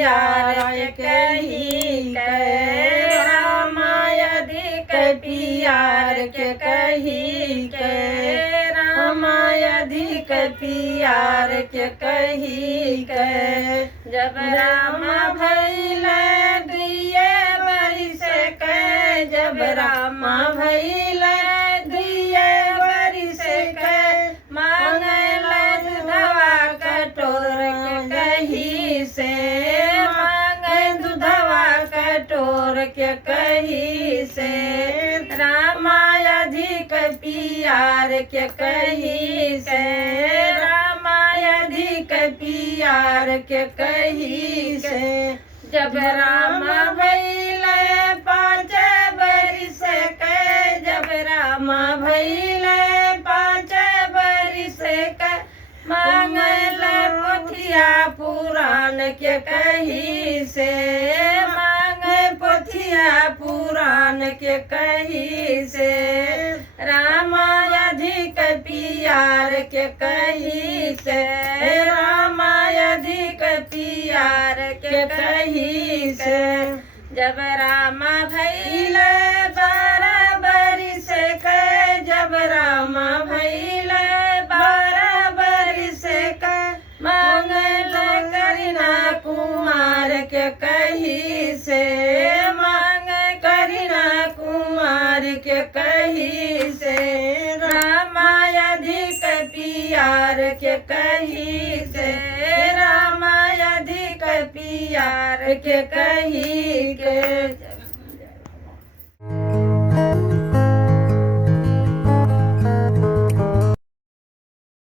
पियार कही के राम अधिक पियार के कही के राम अधिक पियार के कही के जब राम भइल दुइये बरिस के जब राम भइल दुइये बरिस के मांगल दूधवा कटोर के कही से मांगे दूधवा कटोर के कही से राम अधिक पियार के कही से राम अधिक पियार के कही से जब राम भइल 5 बरिस के जब राम भइल 5 बरिस के मांगल पोथिया पुराण के कही से मांगे पोथिया पुराण के कही से राम अधिक पियार के कही से राम अधिक पियार के कही से जब राम भइल 12 बरिस के जब राम भइल 12 बरिस के मांगल करीना कुमार के कही से मांग करीना कुमार के कही से राम अधिक पियार के कही से राम अधिक पियार के कही के